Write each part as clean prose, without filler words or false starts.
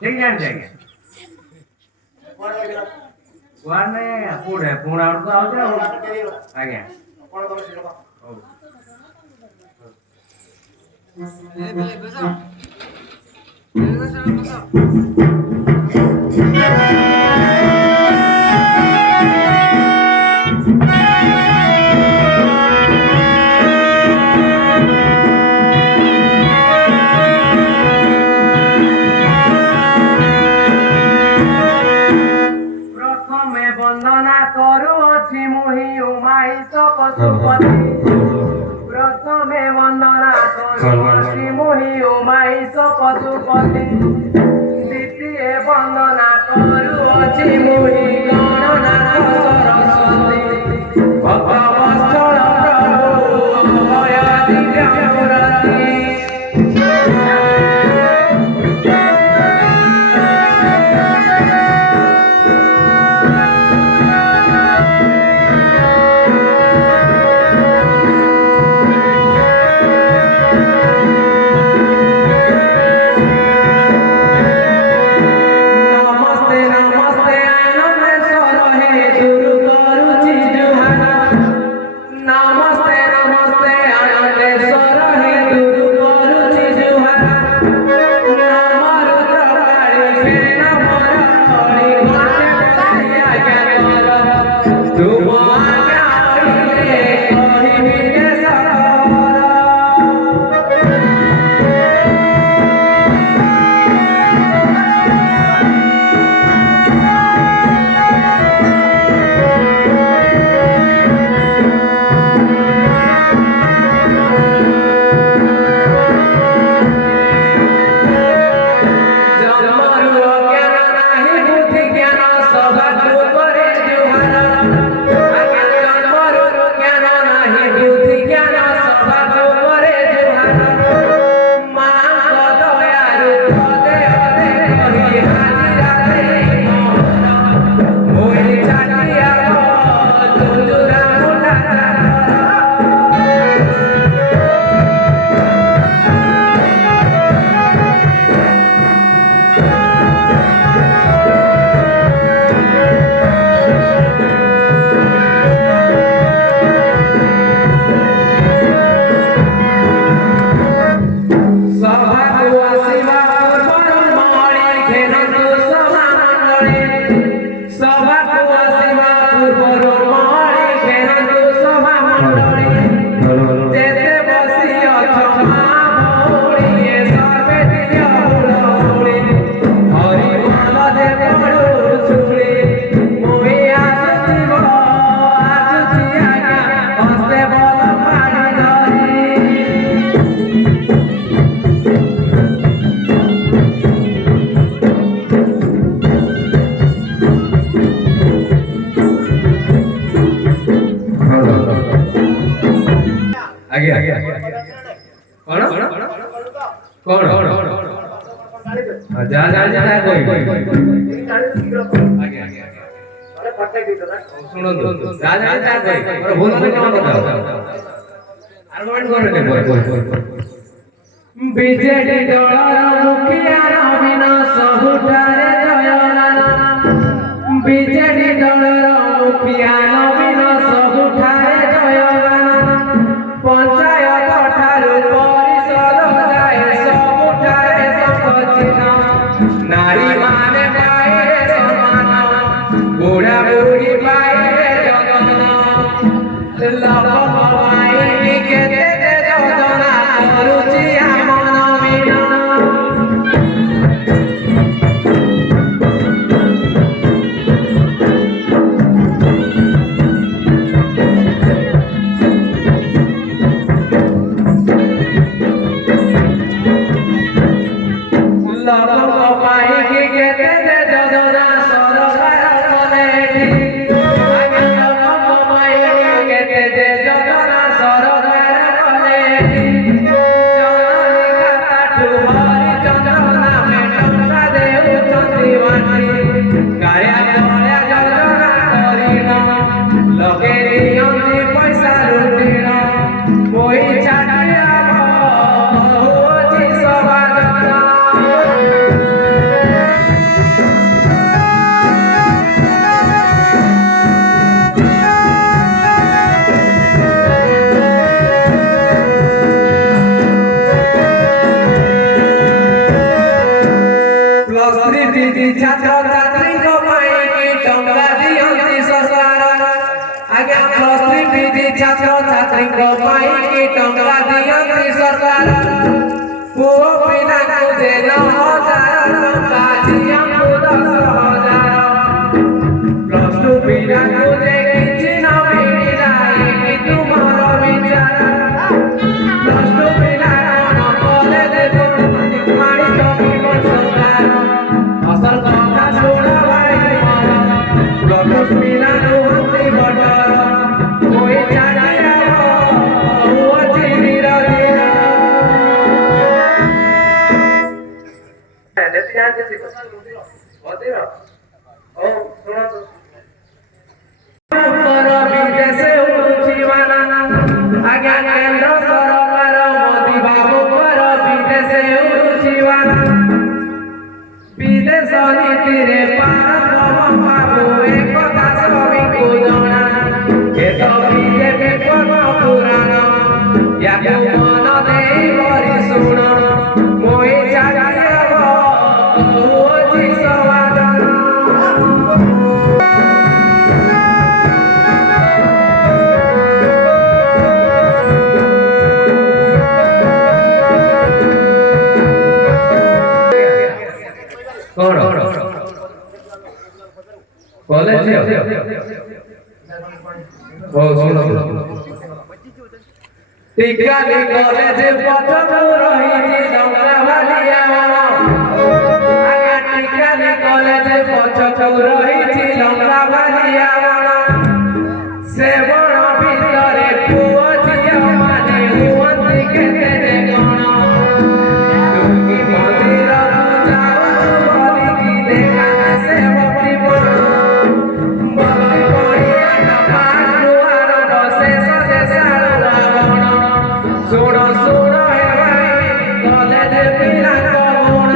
ठीक है वाने पूरे पूरा और तो आउट आगे कौन कौन से लोग ए बेले बजा बेले बजा प्रथमे वंदना करुछि मुहि उमाईश पशुपति द्वितीय वंदना करुछि मुहि गणनाथ सरस्वती भगवत्सल प्रभु अभय दिव्यमूर्ति आगे आगे कौन कौन जा जा जा कोई आगे आगे अरे पट्टे दी तो सुनो जा जा जा कोई और भूल भूल कौन बताओ आर्गुमेंट करे बोल बीजेडी दलर मुखिया नवीन सबुठारे जयगान बीजेडी दलर मुखिया नवीन सबुठारे जयगान पंचायत ठारू परिषद जाए सबुठारे संगठित नारी माने पाइरे सम्मान बुढ़ा बुढ़ी पाइरे जगन लोक पाइनी केते योजना करुछि हम नवीन पैसा ଛାତ୍ର ଛାତ୍ରୀଙ୍କ ପାଇଁ କି ଟଙ୍କା ଦିଅନ୍ତି ସରକାର ଆଜ୍ଞା +3 ପିଜି ଛାତ୍ର ଛାତ୍ରୀଙ୍କ ପାଇଁ କି ଟଙ୍କା ଦିଅନ୍ତି ସରକାର ପୁଅ ପିଲାଙ୍କୁ ଯେ 9,000 ଟଙ୍କା ଝିଅଙ୍କୁ 10,000 +2 ପିଲାଙ୍କୁ ଯେ କିଛି ନ ମିଳିଲା କି ତୁମର ବିଚାର +2 ପିଲା କଣ କଲେଜ ପଢୁଛନ୍ତି ମାଣି ଜମିବ ସରକାର ଅସଲ କଥା ଶୁଣ ଭାଇ ମୋର +2 ପିଲା ନୁହନ୍ତି ବଟର କୋଇ ଚାକିରି ଅଛି ଧୀର ଧୀର ବିଦେଶ ଉଠିବାନା ଆଜ୍ଞା କେନ୍ଦ୍ର ସରକାର ମୋଦି ବାବୁଙ୍କର ବିଦେଶ ଉଠିବାନା ବିଦେଶ ନୀତିରେ ପାରଙ୍ଗମ ବାବୁ ଏକଥା ସଭିଙ୍କୁ ଜଣା ଏ ତ ବିଜେପି କର୍ମ ପୁରାଣ ୟାକୁ ମନ ଦେଇ କରି ଶୁଣ ମୋଇ ଚାକିରି ହବ କହୁଅଛି ସମାଧାନ कॉलेज टिकाली कॉलेज पछकु रही लंका वालिया आगे टिकाली कॉलेज पछकु रही लंका वालिया से बड़ भितरे पुओ झिया माने हुअंती केते जे गण तुकी मंदिर जाऊ बोली की देखा से भक्ति बड़ सुनो सुनो हे भाई कॉलेज पिला कौन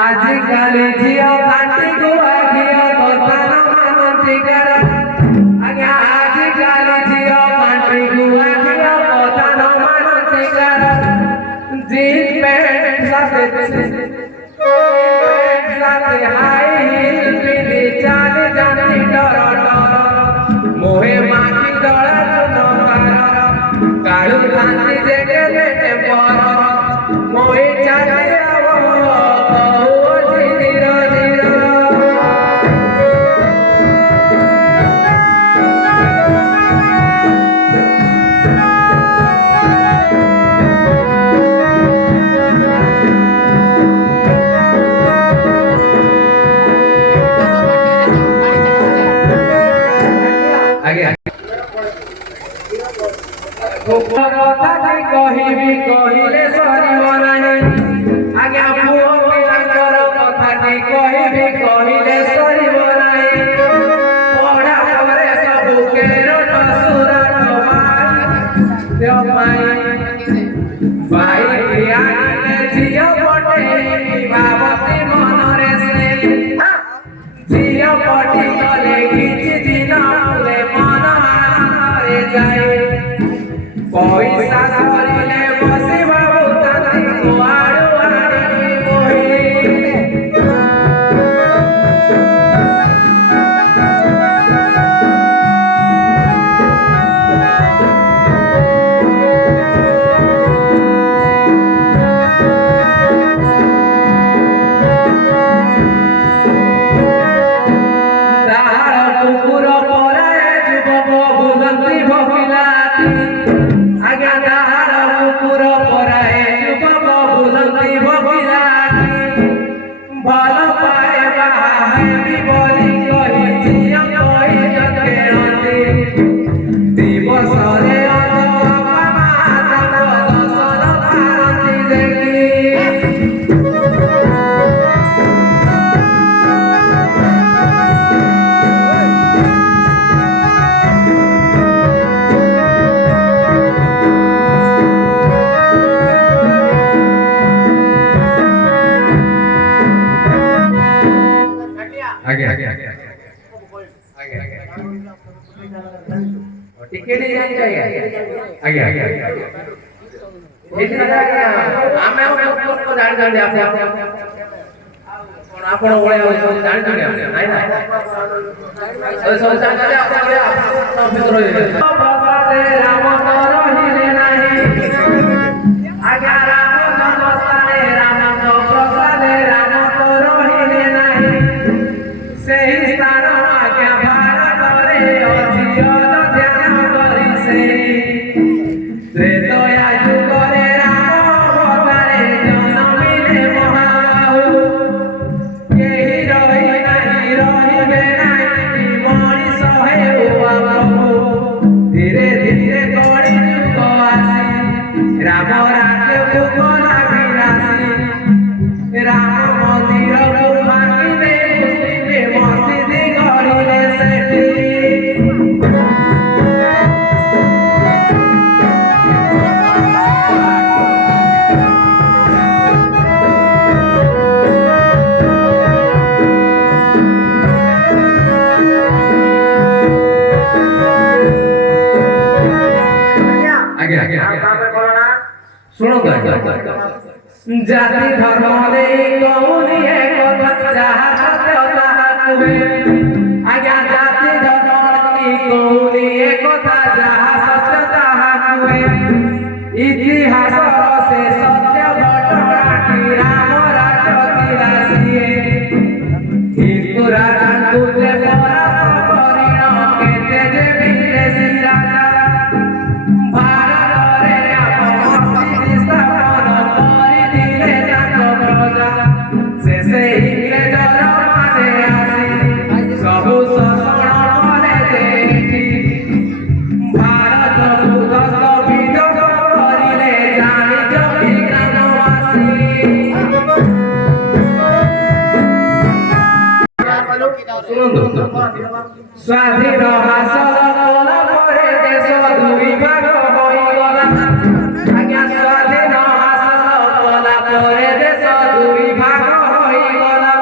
आजिकाली झियो काटी गुआ घियो बदन मानती कर आज्ञा आजिकाली झियो काटी गुआ घियो बदन मानती कर जीन्स पैंट साथे हाई हिल पिंधी चाल जाती डर डर मोहे माटी दड़ा चुनकार काळू कांती जे केले टेम्पर मोहे चाटे कहिबी कहिले सरिब नाही आज्ञा पुओ पिलांकर कथाटी कहिबी कहिले सरिब नाही पढ़ा परे सबु केरट सुरट भाई आनिले झियो पटेई भावती मनरे से झियो पटी गले किछि दिन मुले मन आनंदरे जाए पैसा सरिले बसी बाबू ताती कुआड़ू आड़ी मोही कुकुर पराए जुबक बुलंती भोगिलाती आज्ञा ଟିକେ ନେଇ ଜାଣିଛ ଆଜ୍ଞା ଆଜ୍ଞା ଆଜ୍ଞା ଆମେ ଜାଣି ଆପଣ ଜାଣିଛନ୍ତି ନାଇଁ ନା ସବୁ ଜାଣିଛନ୍ତି ରାମ ରହିଲେ ନାହିଁ ଆଜ୍ଞା ରାମ ଜନ୍ମସ୍ଥାନେ ରାମ ପ୍ରସାଦେ ରାମ ରହିଲେ ନାହିଁ ସେହି ସ୍ଥାନ ଆଜ୍ଞା ଭାରତରେ ଅଛି ଧ୍ୟାନ କରି ସେହି ତ୍ରେତୟା ଯୁଗରେ ରାମ ଅବତାରେ ଜନ୍ମିଲେ ମହାବାହୁ କେହି ରହି ନାହିଁ ରହିବେ ନାହିଁ ମଣିଷ ହେଉଆ ପ୍ରଭୁ ଧୀରେ ଧୀରେ କଳି ଯୁଗ ଆସି ରାମ ରାଜ୍ୟକୁ କଲା ବିନାଶୀ ରାମ ମନ୍ଦିରକୁ ଭାଙ୍ଗିଲେ ମୁସଲିମ ମସଜିଦ ଗଢ଼ିଲେ ସେଠି জাতি ধর্ম নেই কৌনি কথা যাহা সত্য তাহা কুহে আজ্ঞা জাতি ধর্ম নেই কৌনি কথা যাহা সত্য তাহা কুহে ইতিহাস সে সত্য ঘটনাটি রাম রাজ ଥିଲା ସିଏ ହିନ୍ଦୁ ରାଜାଙ୍କୁ ଯେ ପରାସ୍ତ କରିଣ କେତେ ଯେ ବିଦେଶୀ ରାଜା ଭାରତରେ ସେ ଇଂରେଜର ମାନେ ଆସି ସବୁ ଶୋଷଣ କଲେ ଯେ ଏଠି ଭାରତକୁ ଦସ୍ତ ବିଧ୍ୱସ୍ତ କରିଲେ ଜାଣିଛ କି ଗ୍ରାମବାସୀ ସ୍ୱାଧୀନ ହାସଲ କଲା ପରେ ଦେଶ ଦୁଇ ଭାଗ ହୋଇଗଲା ଆଜ୍ଞା ସ୍ୱାଧୀନ ହାସଲ କଲା ପରେ ଦେଶ ଦୁଇ ଭାଗ ହୋଇଗଲା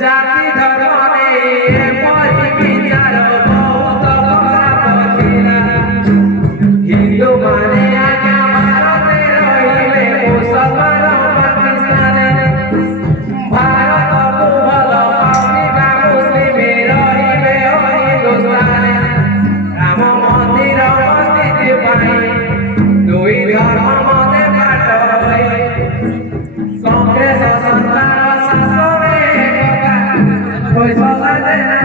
ଜାତି ଧର୍ମ ନେଇ ଏପରି ବିଚାର ବହୁତ ଖରାପ ଥିଲା ହିନ୍ଦୁମାନେ ଆଜ୍ଞା ଭାରତରେ ରହିଲେ ମୁସଲମାନ ପାକିସ୍ତାନରେ ଭାରତକୁ ଭଲ ପାଉଥିବା ମୁସଲିମ ରହିବେ ହିନ୍ଦୁସ୍ତାନରେ ରାମ ମନ୍ଦିର ମସଜିଦ ପାଇଁ ଦୁଇ ଧର୍ମ ମତେ ପାଠ ହୋଇ କଂଗ୍ରେସ ସନ୍ତାନ ଶାସନରେ ଏକତା ଫୈସଲା ଦେଲା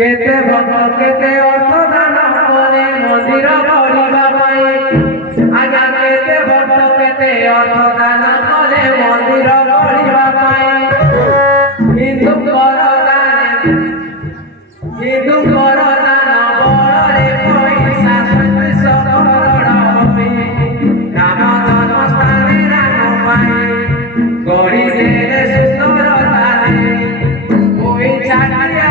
କେତେ ଭକ୍ତ କେତେ ଅର୍ଥ ଦାନ କଲେ ମନ୍ଦିର ଗଢ଼ିବା ପାଇଁ ଆଜ୍ଞା କେତେ ଭକ୍ତ କେତେ ଅର୍ଥ ଦାନ କଲେ ମନ୍ଦିର ଗଢ଼ିବା ପାଇଁ ହିନ୍ଦୁଙ୍କର ଦାନ ବଳରେ ପଇସା 37 କରୋଡ଼ ହୋଇ ରାମ ଜନ୍ମସ୍ଥାନେ ରାମ ପାଇଁ ଗଢ଼ିଦେଲେ ସୁନ୍ଦରତାରେ ହୋଇ ଛାଟିଆ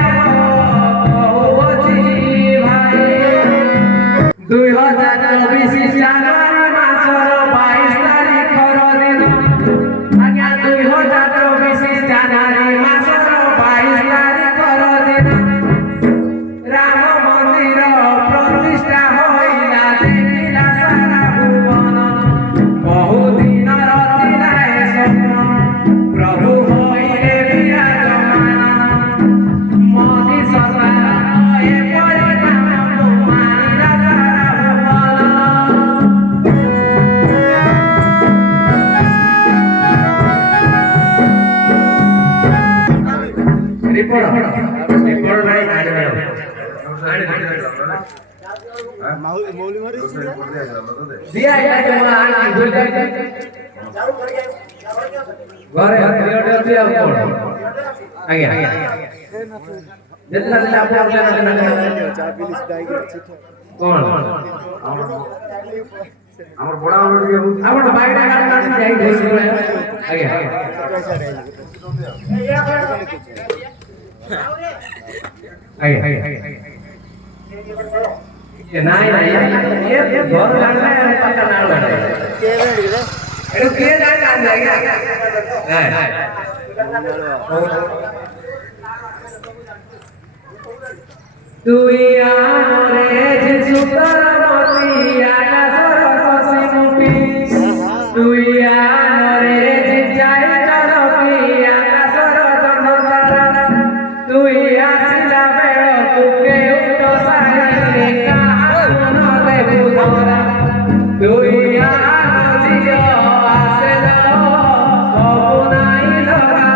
2024 ଜାନୁଆରୀ ମାସର 22 ତାରିଖର ଦିନ ଆଜ୍ଞା 2024 ଜାନୁଆରୀ ମାସର 22 ତାରିଖର ଦିନ ରାମ ମନ୍ଦିର ପ୍ରତିଷ୍ଠା ହୋଇଲା ଦେଖିଲା ସାରା ଭୁବନ ବହୁ ଦିନର ଥିଲା ଏ ସ୍ୱପ୍ନ ପ୍ରଭୁ ହୋଇଲେ ବିରାଜମାନ ମୋଦି ସରକାର ଏପରି କାମକୁ ମାନିଲା ସାରା ଭୁବନ ରିପୋର୍ଟ ନାଇଁ मौली मारी दिया है कि मैं आज भूल जाए घरे हथियार ଅଛି ଆଉ कोण आज्ञा जितना जितना आप लोग कोण हमर बड़ा हमर हमर बाइडा काट जाई आज्ञा नहीं नहीं ये घर जानना है पता ना लगे के बेड रे एडो के जान जाएगा तुई आरे जिसुतर मती आकाशर शशि मुखी तुई आरे जिजाई चरकी आकाशर चंद्रतारा तुई आसिला बेଳ तुके उठ सारी काहन देबु धरा तुई ଝିଅ ଆସିଲ ସବୁ ନାଇଁ ଧରା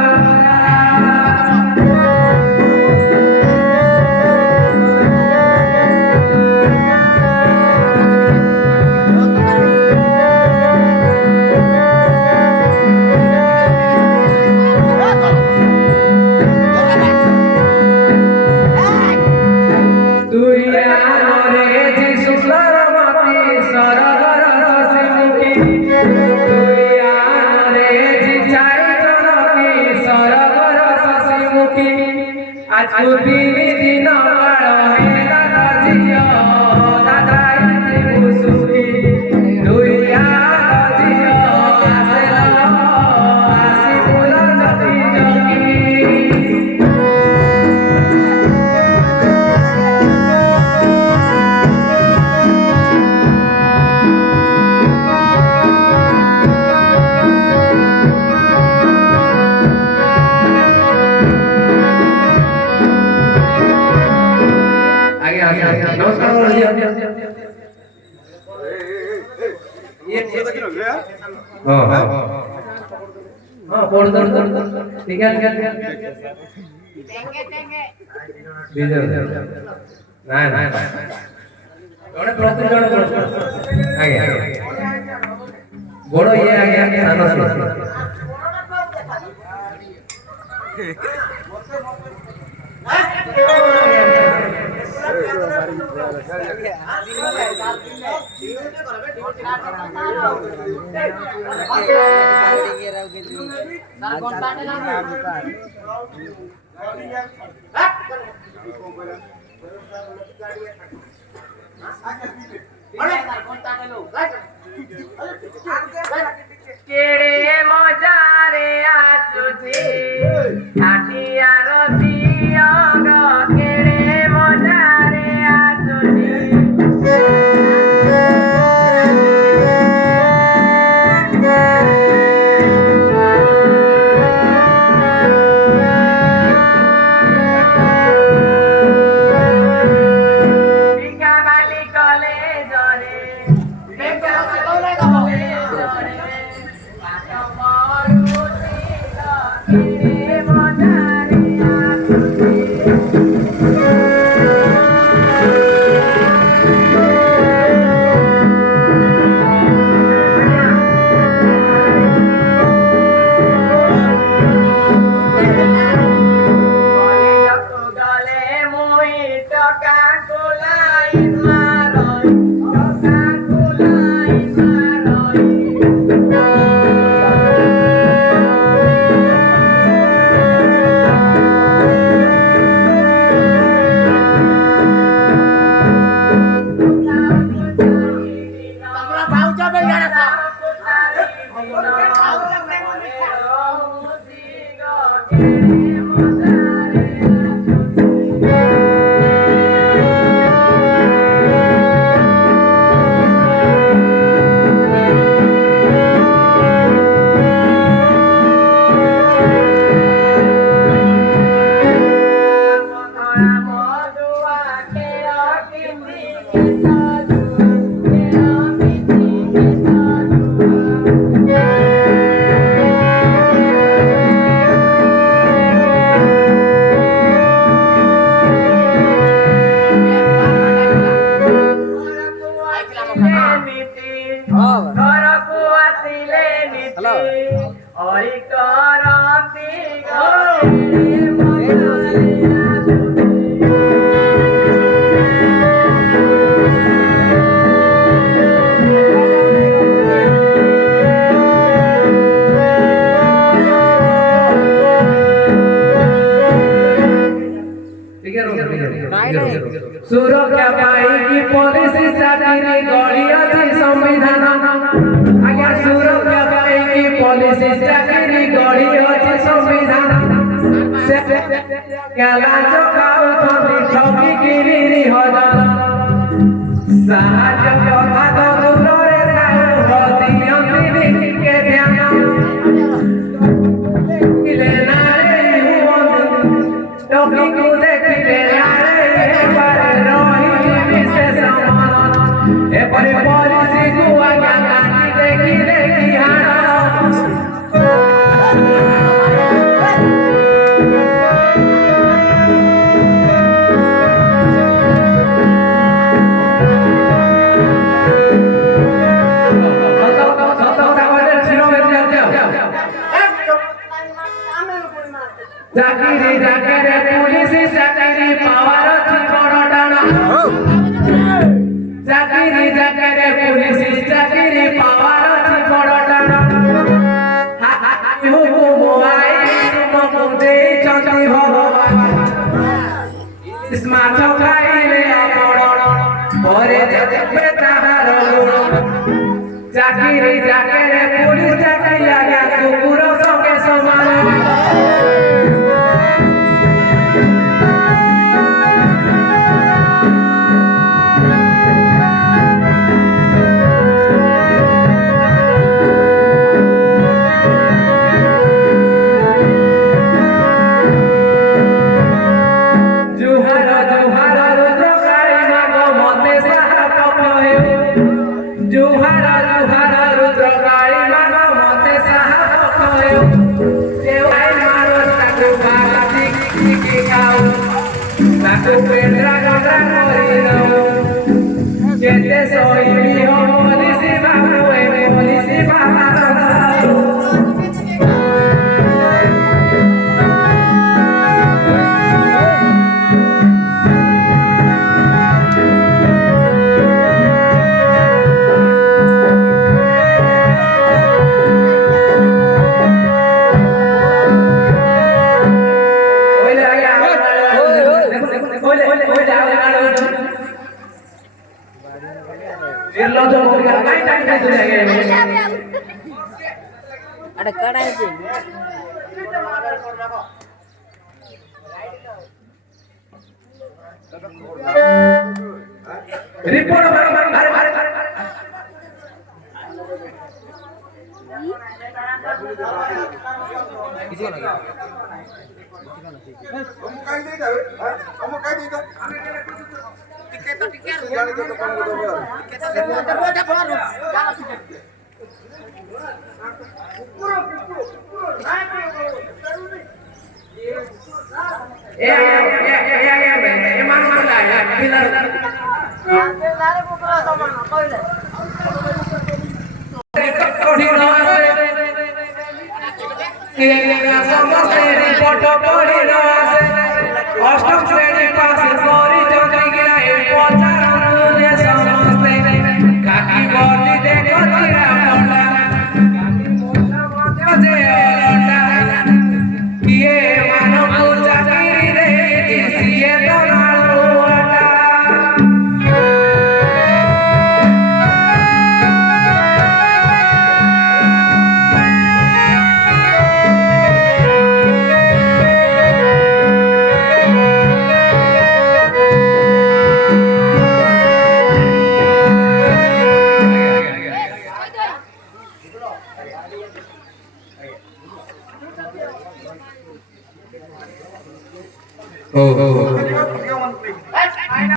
आज दिन दिन काल हेला झियो दादा इति सुखी दुइया झियो आसेल आसी बोल जति जकी पढ़ निकाल ना ना जड़े प्रति जन बड़ ये आगे केड़े मजारे आसुची ठाटियार दियंग केड़े मजारे आसुची सुरक्षा पाई पुलिस चाकरी गड़ी अच्छी संविधान आज्ञा सुरक्षा पाई पुलिस चाकरी गड़ी अच्छी संविधान केला चकाऊ थी ठगी गिरी हजान साहाଯ୍ୟ କଥା ତ ଦୂରରେ ଥାଉ ଦିଅନ୍ତିନି ଟିକେ ଧ୍ୟାନ ଦେଖିଲେ ନାରେ ଟକିକୁ ଦେଖିଲେ ନାରେ ଏପାରେ ରହିଲି ବିଶେଷ ମନ ଏପରି ପରିସ୍ଥିତିକୁ ଆଜ୍ଞା କାଟି ଦେଖି ଦେଖି ହାଣ चाकरी जाके पुलिस चाकरी पावर अच्छी बड़ डाना चाकरी जाके पुलिस चाकरी पावर अच्छी बड़ डाना हुकुम आई तुमको दे चंदी भगवान स्मार्ट खाइले आपण परे जगे ताहार चाकरी जाके पुलिस चाकरी आज्ञा कुकुर संगे समान जुहार जुहार रुद्र काली मानो मते साहब कहो देवाई मारो ताकू भागती की खाओ ताकू पेंद्रा गंगा करी दो केते सोईबी हो पुलिस बाबू ए पुलिस बाबा ada kadang sih report अष्टम श्रेणी पास करी चंदी गिराए पचारंतु जे समस्ते काकी बोली देखो चिरा पंडा जे अलटा किए मानो को चाकरी रे जिसिए तो नालू अटा Oh.